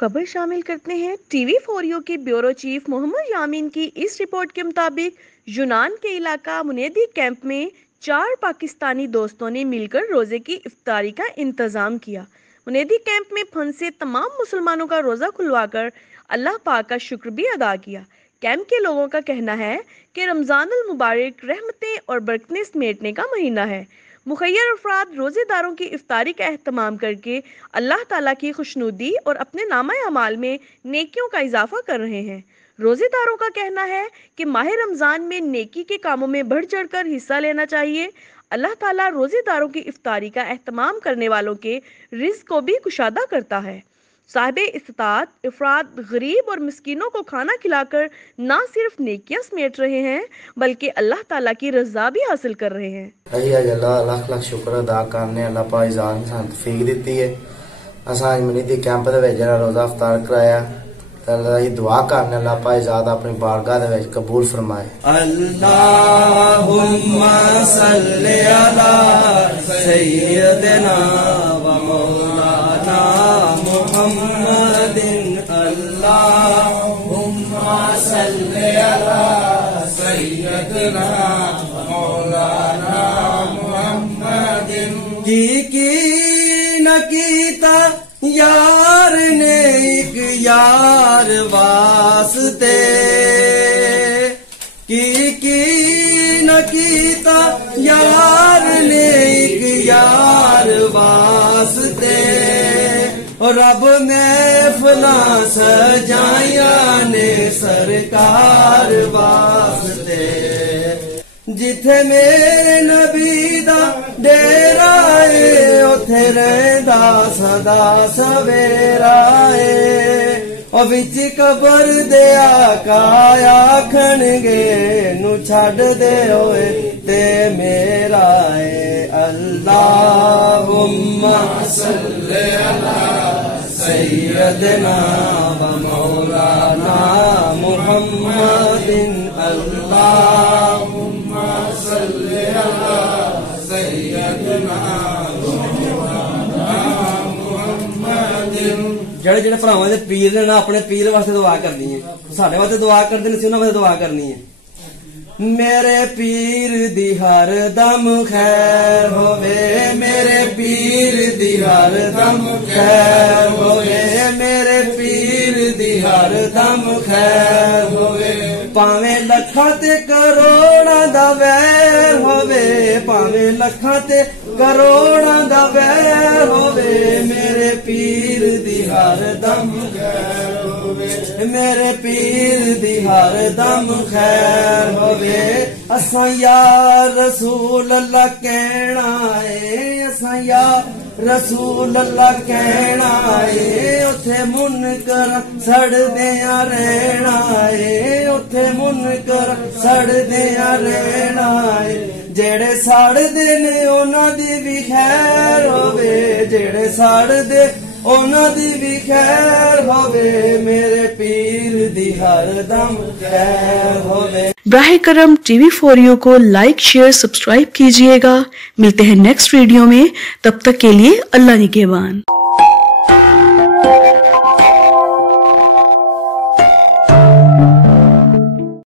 खबर शामिल करते हैं TV4U के ब्यूरो चीफ मोहम्मद यामीन की इस रिपोर्ट के मुताबिक यूनान के इलाका मुनेदी कैंप में 4 पाकिस्तानी दोस्तों ने मिलकर रोजे की इफ्तारी का इंतजाम किया। मुनेदी कैंप में फंसे तमाम मुसलमानों का रोजा खुलवाकर अल्लाह पाक का शुक्र भी अदा किया। कैंप के लोगों का कहना है कि रमजानुल मुबारक रहमतें और बरकतें समेटने का महीना है। मुखय्यर अफराद रोजेदारों की इफ्तारी का एहतमाम करके अल्लाह ताला की खुशनुदी और अपने नामा अमाल में नेकियों का इजाफा कर रहे हैं। रोजेदारों का कहना है कि माह रमजान में नेकी के कामों में बढ़ चढ़कर हिस्सा लेना चाहिए। अल्लाह ताला रोजेदारों की इफ्तारी का एहतमाम करने वालों के रिज़्क को भी कुशादा करता है। साहिबे इस्तात अफराद गरीब और मिस्कीनों को खाना खिलाकर ना सिर्फ नेकियां समेट रहे हैं बल्कि अल्लाह ताला की रज़ा भी हासिल कर रहे हैं। अल्लाह लाख लाख शुक्र अदा करने अल्लाह पाक जान सान तौफीक दी है। असां अज मुनीदी कैंप दे विच जेहड़ा रोजा इफ्तार कराया ते अल्लाह दी दुआ करने अल्लाह पाक ज़ात अपनी बारगाह दे विच कबूल फरमाए। अल्लाहुम्मा सल्लि अला सय्यिदना व मौलाना मुहम्मदिन। अल्लाहुम्मा सल्लि अला सय्यिदना व मौलाना मुहम्मदिन। की न कीता यार ने एक यार वास्ते, की न कीता यार ने एक यार वास्ते। और रब महफिला सजाया ने सरकार वास्ते। जिथे मेरे नबी दा डेरा है उथे रहंदा सदा सवेरा है। और विच कबर दे आका आखणगे नू छड्ड दे ओए ते मेरा है। अल्लाहुम्मा सल्लि अला सय्यिदना व मौलाना मुहम्मदिन। अल्लाहुम्मा सल्लि अला सय्यिदना व मौलाना मुहम्मदिन। जेड़े जेड़े भरावां दे पीर ने ना अपने पीर वास्ते दुआ करनी है, साडे वास्ते दुआ करदे ने, उन्हां वास्ते दुआ करनी है। मेरे पीर दी हर दम खैर होवे, मेरे पीर दी हर दम खैर होवे, मेरे पीर दी हर दम खैर होवे। भावें लखां ते करोड़ां दा वैर होवे, भावें लखां ते करोड़ां दा वैर होवे, मेरे पीर दी हर दम खैर होवे, मेरे पीर दी हर दम खैर होवे। असां या रसूल अल्लाह कहना है, असां या रसूल अल्लाह कहना है। उथे मुनकर सड़दियां रहना है, उथे मुनकर सड़दियां रहना है। जेड़े सड़दे ने उन्हां दी भी खैर होवे, जेड़े सड़दे उन्हां दी भी खैर होवे, मेरे पीर दी हर दम खैर होवे। बराह करम TV4U को लाइक शेयर सब्सक्राइब कीजिएगा। मिलते हैं नेक्स्ट वीडियो में, तब तक के लिए अल्लाह निगहबान।